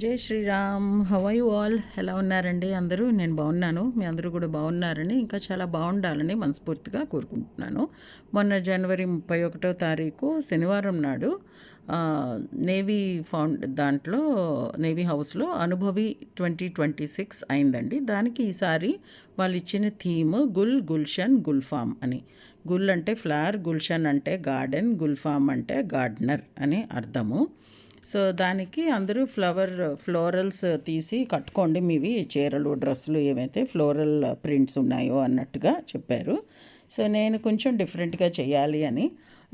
జై Shriram. How are you all? ఎలా ఉన్నారండి అందరూ? నేను బాగున్నాను. మీ అందరూ కూడా బాగున్నారని, ఇంకా చాలా బాగుండాలని మనస్ఫూర్తిగా కోరుకుంటున్నాను. మొన్న జనవరి 31వ తారీఖు శనివారం నాడు నేవీ దాంట్లో నేవీ హౌస్లో అనుభవి 2026 అయిందండి. దానికి ఈసారి వాళ్ళు ఇచ్చిన థీమ్ గుల్షన్ గుల్ఫామ్ అని. గుల్ అంటే ఫ్లవర్, గుల్షన్ అంటే గార్డెన్, గుల్ఫామ్ అంటే గార్డెనర్ అని అర్థము. సో దానికి అందరూ ఫ్లోరల్స్ తీసి కట్టుకోండి మీవి చీరలు, డ్రెస్సులు ఏవైతే ఫ్లోరల్ ప్రింట్స్ ఉన్నాయో అన్నట్టుగా చెప్పారు. సో నేను కొంచెం డిఫరెంట్గా చేయాలి అని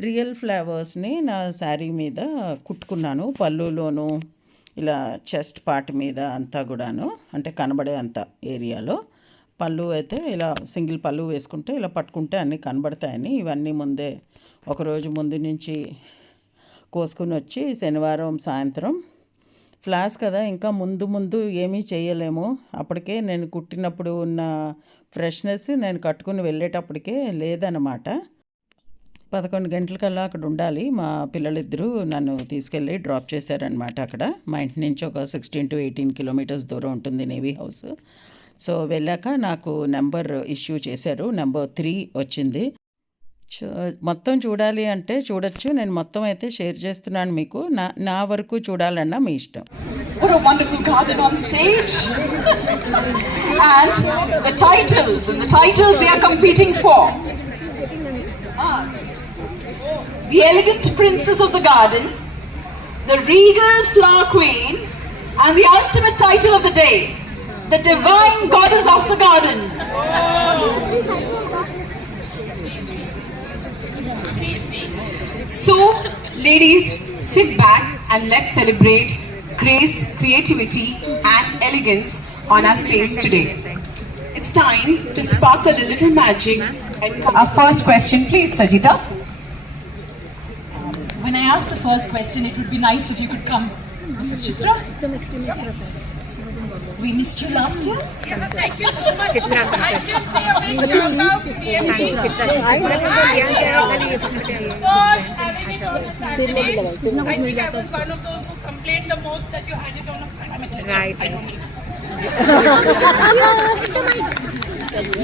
రియల్ ఫ్లవర్స్ని నా శారీ మీద కుట్టుకున్నాను. పళ్ళులోను ఇలా చెస్ట్ పార్ట్ మీద అంతా కూడాను, అంటే కనబడే అంత ఏరియాలో పళ్ళు అయితే ఇలా సింగిల్ పళ్ళు వేసుకుంటే ఇలా పట్టుకుంటే అన్నీ కనబడతాయని ఇవన్నీ ముందే ఒకరోజు ముందు నుంచి కోసుకుని వచ్చి శనివారం సాయంత్రం ఫ్లాష్ కదా, ఇంకా ముందు ఏమీ చేయలేము. అప్పటికే నేను కుట్టినప్పుడు ఉన్న ఫ్రెష్నెస్ నేను కట్టుకుని వెళ్ళేటప్పటికే లేదన్నమాట. 11 గంటలకల్లా అక్కడ ఉండాలి. మా పిల్లలిద్దరూ నన్ను తీసుకెళ్ళి డ్రాప్ చేశారనమాట. అక్కడ మా ఇంటి నుంచి ఒక 16 to 18 కిలోమీటర్స్ దూరం ఉంటుంది నేవీ హౌస్. సో వెళ్ళాక నాకు నెంబర్ ఇష్యూ చేశారు. నెంబర్ 3 వచ్చింది. మొత్తం చూడాలి అంటే చూడొచ్చు. నేను మొత్తం అయితే షేర్ చేస్తున్నాను మీకు. నా వరకు చూడాలన్నా మీ ఇష్టం. What a wonderful garden on stage. And the titles they are competing for. The elegant princess of the garden, the regal flower queen, and the ultimate title of the day, the divine goddess of the garden. So, ladies, sit back and let's celebrate grace, creativity and elegance on our stage today. It's time to sparkle a little magic and our first question, please, Sajita. When I ask the first question, it would be nice if you could come. Mrs. Chitra? Yes. We missed you last year? Yeah, thank you so much. I should say a big shout out to the MD. Was having it on a Saturday. I think I was one of those who complained the most that you had it on a Friday. Right. I don't need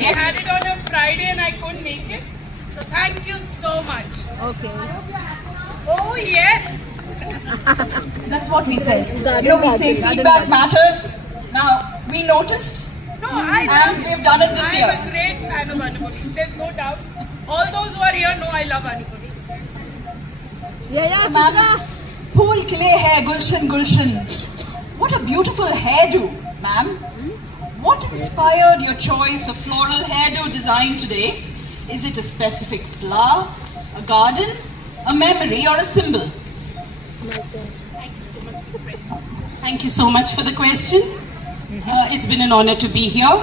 You had it on a Friday and I couldn't make it. So thank you so much. Okay. Oh yes. That's what we say. You know, we say feedback matters. Now, we noticed. No, And we've done it this year. I'm a great fan of Anubhavi. There's no doubt. All those who are here know I love Anubhavi. Yeah, So, ma'am, Phool khile hai gulshan. What a beautiful hairdo, ma'am. What inspired your choice of floral hairdo design today? Is it a specific flower, a garden, a memory, or a symbol? Thank you so much for the question. It's been an honor to be here.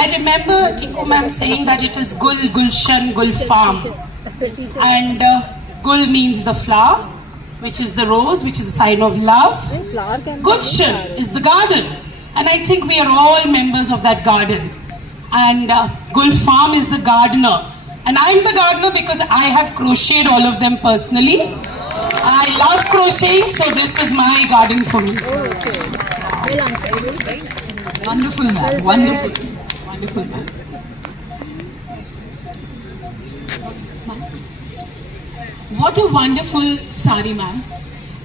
I remember Tiko ma'am saying that it is Gulshan, Gulfam. And Gul means the flower, which is the rose, which is a sign of love. Gulshan is the garden. And I think we are all members of that garden. And Gulfam is the gardener. And I'm the gardener because I have crocheted all of them personally. I love crocheting, so this is my garden for me. Wonderful, man. Wonderful. Wonderful, man. What a wonderful sari, man.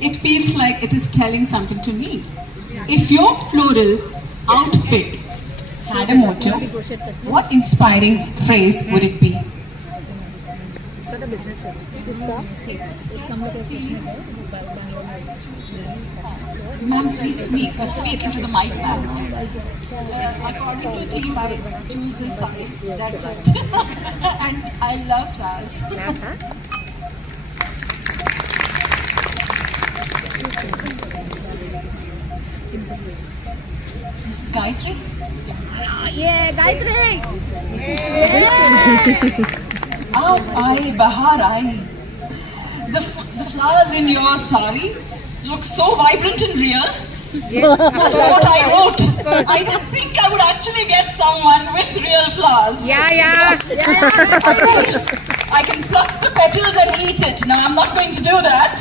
It feels like it is telling something to me. If your floral outfit had a motto, what inspiring phrase would it be? Ma'am, please speak into the mic, ma'am. According to team, I choose this side. That's it. And I love flowers. Mrs. Gayatri? Yeah, Gayatri. Aap aaye, bahar aaye. The flowers in your sari look so vibrant and real. That is what I wrote. I didn't think I would actually get someone with real flowers. Yeah. I can pluck the petals and eat it. Now, I'm not going to do that.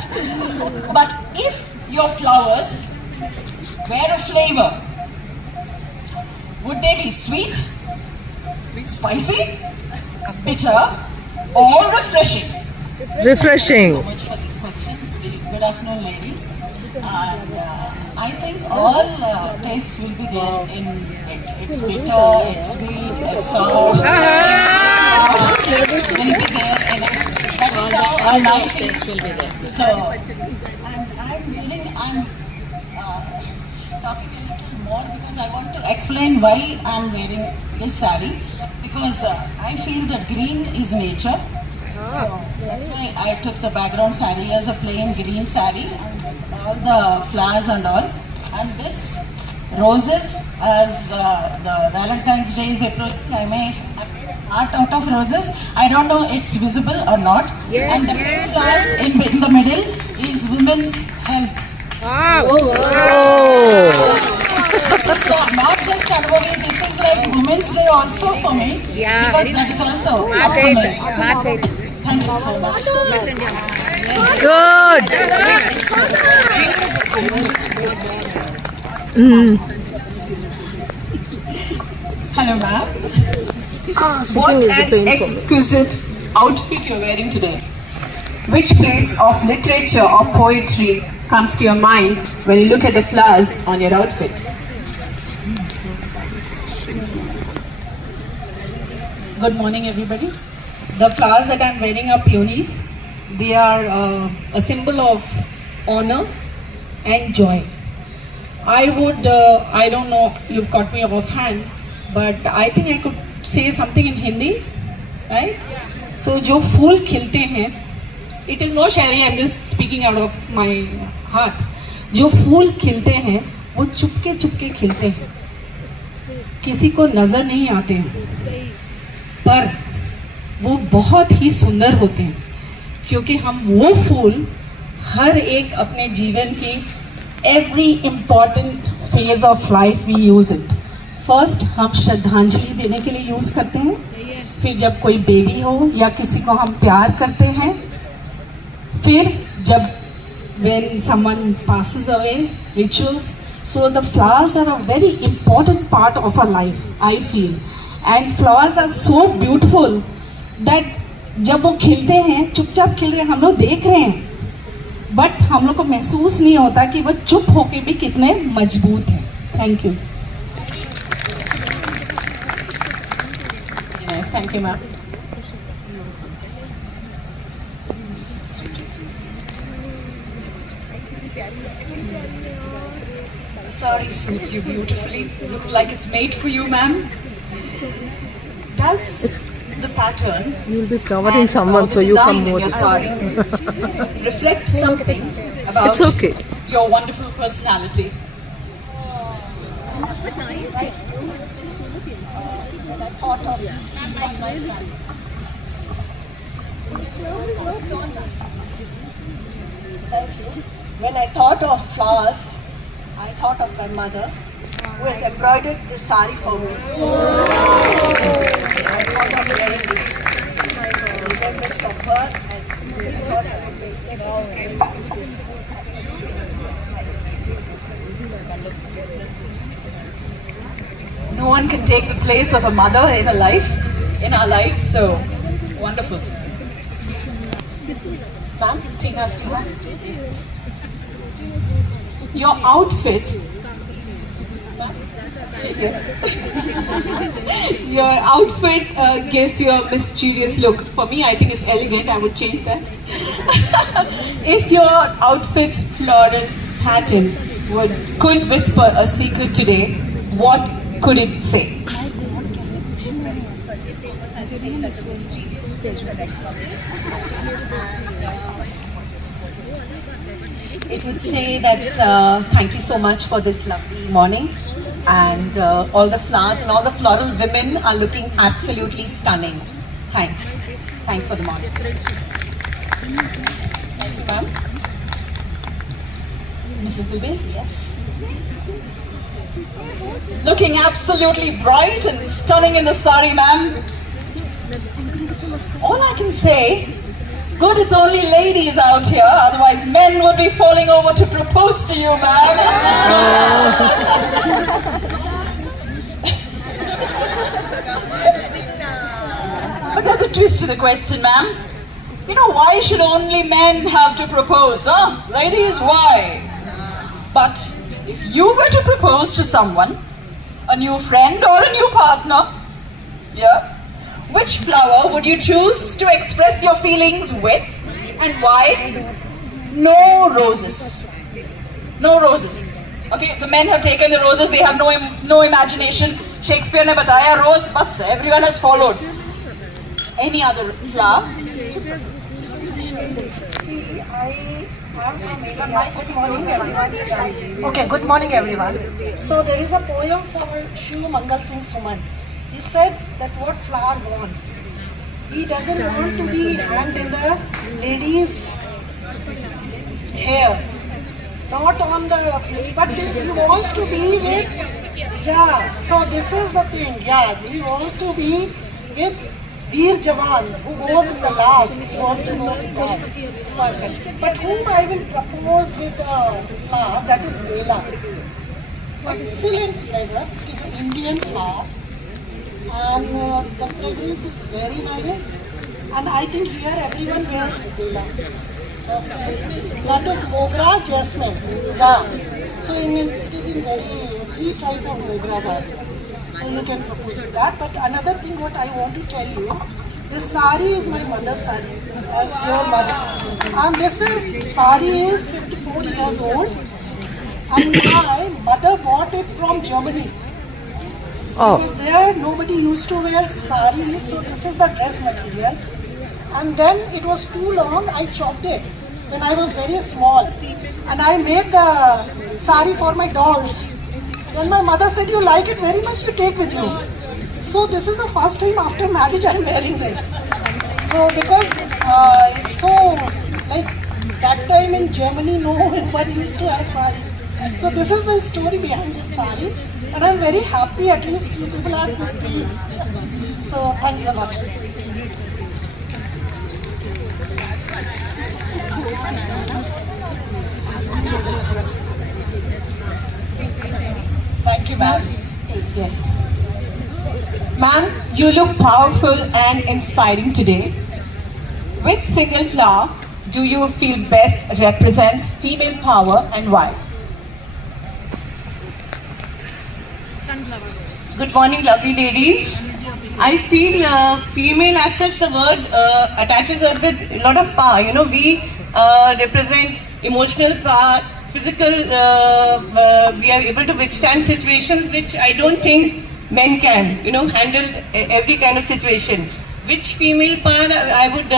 But if your flowers Where a flavor? Would they be sweet, spicy, bitter, or refreshing? Refreshing. So much for this question. Good afternoon, ladies. And I think all tastes will be there in it. It's bitter, it's sweet, it's sour. Will be there in it. That is how our life is. So, I'm talking a little more because I want to explain why I'm wearing this sari. Because I feel that green is nature. So that's why I took the background sari as a plain green sari and all the flowers and all. And this roses, as the Valentine's Day is approaching, I made art out of roses. I don't know it's visible or not. Yes, and the flowers in the middle is women's health. Wow. This is not just Anubhavi, this is like Women's Day also for me. Yeah. Because that is also up to me. Thank you so much. Good. Hello, ma'am. What an exquisite outfit you're wearing today. Which place of literature or poetry comes to your mind when you look at the flowers on your outfit? Good morning, everybody. The flowers that I'm wearing are peonies. They are a symbol of honor and joy. I don't know, you've caught me offhand, but I think I could say something in Hindi, right? So, जो फूल खिलते हैं, it is no shairi, I'm just speaking out of my heart. जो फूल खिलते हैं, वो चुपके चुपके खिलते हैं, किसी को नजर नहीं आते हैं, पर वो बहुत ही सुंदर होते हैं, क्योंकि हम वो फूल हर एक अपने जीवन की every important phase of life we use it. First हम श्रद्धांजलि देने के लिए यूज करते हैं, फिर जब कोई बेबी हो या किसी को हम प्यार करते हैं, फिर जब when someone passes away, rituals. So the flowers are a very important part of our life, I feel. And flowers are so beautiful that जब वो खिलते हैं, चुपचाप खिल रहे हैं, हम लोग देख रहे हैं, बट हम लोग को महसूस नहीं होता कि वो चुप होके भी कितने मजबूत हैं. Thank you. Thank you, ma'am. Sorry, suits you beautifully. Looks like it's made for you, ma'am. Does the pattern You'll be covering someone, so you come more. reflect something about It's okay. your wonderful personality? When I thought of flowers, I thought of my mother, who has embroidered this sari for me. I thought of wearing this. Remembrance of her, and I thought I would make this history. No one can take the place of a mother in a life, in our lives. So wonderful. Ma'am, Tina. Your outfit. Yes. Your outfit gives you a mysterious look. For me, I think it's elegant. I would change that. If your outfit's floral pattern could whisper a secret today, what could it say? It would say that thank you so much for this lovely morning, and all the flowers and all the floral women are looking absolutely stunning. Thanks. Thanks for the morning. Thank you, ma'am. Mrs. Dubey, yes. Looking absolutely bright and stunning in the sari, ma'am. All I can say, good it's only ladies out here, otherwise men would be falling over to propose to you, ma'am. to the question, ma'am. You know, why should only men have to propose, huh? Ladies, why? But if you were to propose to someone, a new friend or a new partner, yeah, which flower would you choose to express your feelings with and why? No roses. No roses. Okay, the men have taken the roses, they have no imagination. Shakespeare ne bataya rose, bas, everyone has followed. Any other flower? Okay, good morning everyone. So there is a poem for Shiv Mangal Singh Suman. He said that what flower wants. He doesn't want to be hanged in the lady's hair. Not on the, but he wants to be with, yeah, so this is the thing, yeah, he wants to be with Veer Jawan, who goes in the last, he wants to go with that person. But whom I will propose with the flower, that is Bela. Excellent pleasure, it is an Indian flower, and the fragrance is very nice, and I think here everyone wears Bela. That is Mogra Jasmine. Yeah. So it is in three type of Mogras are there. So you can propose with that. But another thing what I want to tell you, this sari is my mother's sari, as your mother. And this sari is 54 years old. And my mother bought it from Germany. Oh. Because there nobody used to wear sari, so this is the dress material. And then it was too long, I chopped it when I was very small. And I made the sari for my dolls. Then my mother said, you like it very much, you take with you. So this is the first time after marriage I am wearing this. So because it's so, like that time in Germany no one used to have sari. So this is the story behind this sari. And I am very happy at least people are this theme. So thanks a lot. Thank you, ma'am. Yes. Ma'am, you look powerful and inspiring today. Which single flower do you feel best represents female power and why? Good morning, lovely ladies. I feel female as such, the word attaches a lot of power. You know, we represent emotional power, physical, we are able to withstand situations which I don't think men can, you know, handle every kind of situation. Which female power I would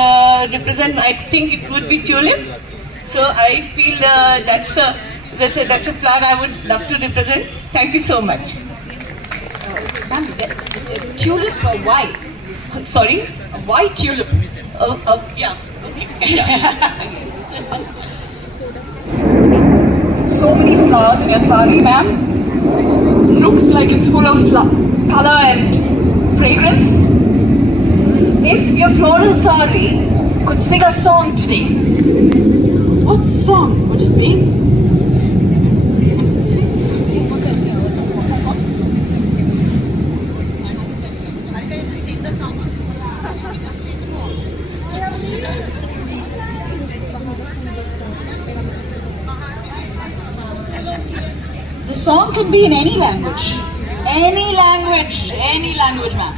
represent? I think it would be tulip. So I feel that's a flower I would love to represent. Thank you so much. Ma'am, tulip, why? Sorry? Why tulip? Yeah. So many flowers in your sari, ma'am. Looks like it's full of color and fragrance. If your floral sari could sing a song today, what song would it be? The song can be in any language. Any language, ma'am.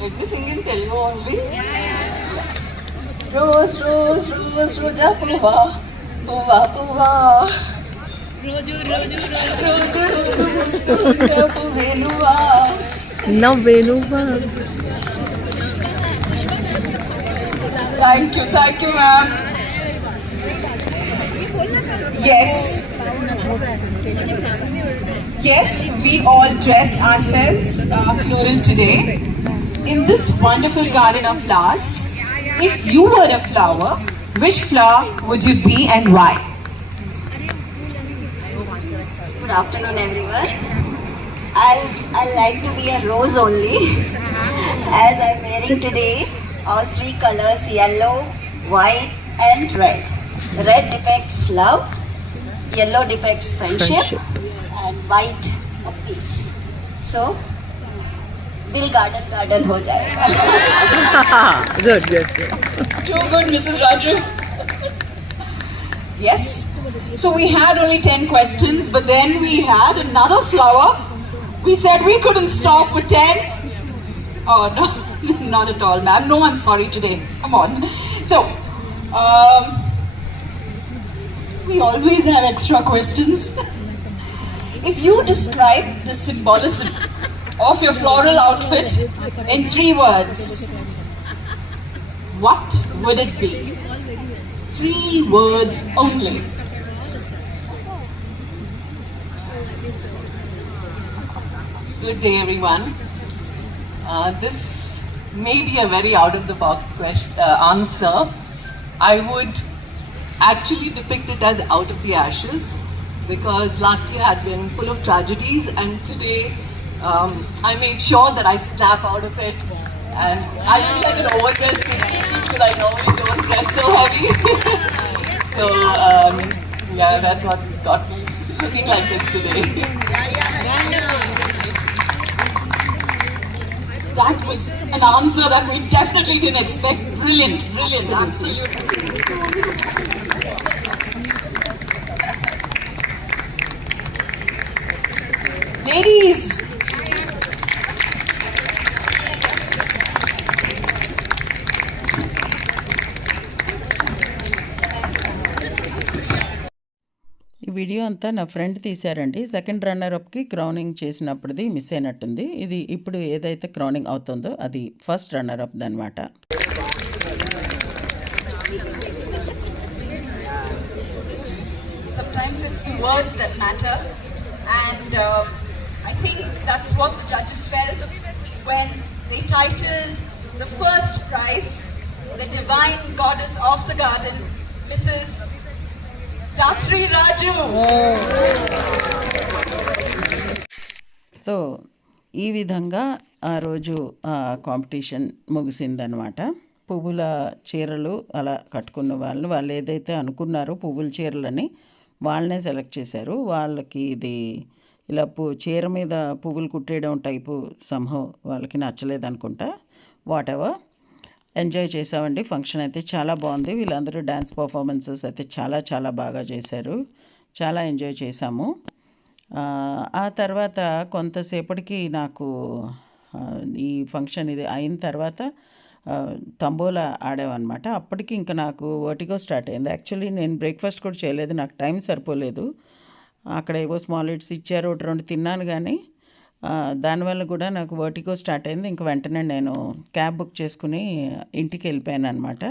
Let me sing in Telugu only. Rose, rose, rose, roja puva, puva, puva. Roju, roju, roju, roju, puvenuva. Navenuva. Thank you, ma'am. Yes. Yes, we all dressed ourselves floral today in this wonderful garden of flowers. If you were a flower, which flower would you be and why? Good afternoon, everyone. I like to be a rose only, as I'm wearing today all three colors, yellow, white and red. Red depicts love, yellow depicts friendship, and white peace. So, dil garden ho jayega. Good. Too good, Mrs. Raju. Yes. So we had only 10 questions, but then we had another flower. We said we couldn't stop with 10. Oh, no, not at all, ma'am. No one's sorry today. Come on. So, we always have extra questions. If you describe the symbolism of your floral outfit in 3 words, what would it be? 3 words only. Good day, everyone. This may be a very out-of-the-box answer. I would actually depict it as out of the ashes, because last year had been full of tragedies, and today I made sure that I snap out of it. And I feel like an overdressed Christine because I normally don't dress so heavy. So yeah, that's what got me looking like this today. That was an answer that we definitely didn't expect. Brilliant, absolutely. Ladies, ఈ video అంతా నా friend తీశారండి. Second రన్నర్అప్కి crowning చేసినప్పుడుది miss అయినట్టుంది. ఇది ఇప్పుడు ఏదైతే crowning అవుతుందో అది first runner-up అనమాట. sometimes it's the words that matter, and I think that's what the judges felt when they titled the first prize, the Divine Goddess of the Garden, Mrs. Datri Raju. So ఈ విధంగా ఆ రోజు competition ముగిసిందనమాట. పువ్వుల చీరలు అలా కట్టుకున్న వాళ్ళు ఏదైతే అనుకున్నారో పువ్వుల చీరలని వాళ్ళనే సెలెక్ట్ చేశారు. వాళ్ళకి ఇది ఇలా చీర మీద పువ్వులు కుట్టేయడం టైపు సంహవ్ వాళ్ళకి నచ్చలేదు అనుకుంటా. వాట్ ఎవర్, ఎంజాయ్ చేసామండి. ఫంక్షన్ అయితే చాలా బాగుంది. వీళ్ళందరూ డ్యాన్స్ పర్ఫార్మెన్సెస్ అయితే చాలా బాగా చేశారు. చాలా ఎంజాయ్ చేశాము. ఆ తర్వాత కొంతసేపటికి నాకు ఈ ఫంక్షన్ ఇది అయిన తర్వాత తంబోలా ఆడామన్నమాట. అప్పటికి ఇంకా నాకు వర్టిగో స్టార్ట్ అయింది. యాక్చువల్లీ నేను బ్రేక్ఫాస్ట్ కూడా చేయలేదు, నాకు టైం సరిపోలేదు. అక్కడ ఏవో స్మాల్ ఇట్స్ ఇచ్చారు, 1-2 తిన్నాను, కానీ దానివల్ల కూడా నాకు వర్టిగో స్టార్ట్ అయింది. ఇంక వెంటనే నేను క్యాబ్ బుక్ చేసుకుని ఇంటికి వెళ్ళిపోయాను అనమాట.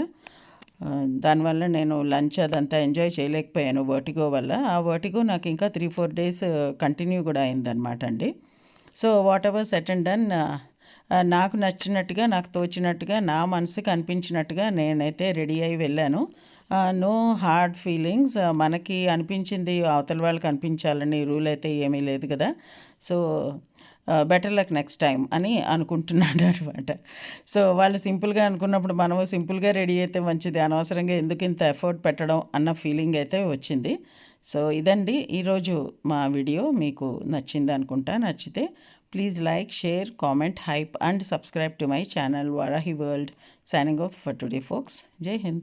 దానివల్ల నేను లంచ్ అదంతా ఎంజాయ్ చేయలేకపోయాను వర్టిగో వల్ల. ఆ వర్టిగో నాకు ఇంకా 3-4 డేస్ కంటిన్యూ కూడా అయిందనమాట అండి. So what ever set and done, నాకు నచ్చినట్టుగా, నాకు తోచినట్టుగా, నా మనసుకి అనిపించినట్టుగా నేనైతే రెడీ అయి వెళ్ళాను. No hard feelings. మనకి అనిపించింది అవతల వాళ్ళకి అనిపించాలని రూల్ అయితే ఏమీ లేదు కదా. So better luck next time అని అనుకుంటున్నాడు అనమాట. సో వాళ్ళు సింపుల్గా అనుకున్నప్పుడు మనము సింపుల్గా రెడీ అయితే మంచిది, అనవసరంగా ఎందుకు ఇంత ఎఫర్ట్ పెట్టడం అన్న ఫీలింగ్ అయితే వచ్చింది. సో ఇదండి ఈరోజు మా వీడియో. మీకు నచ్చింది అనుకుంటా. నచ్చితే please like, share, comment, hype and subscribe to my channel Varahi World. Signing off for today, folks. Jai Hind.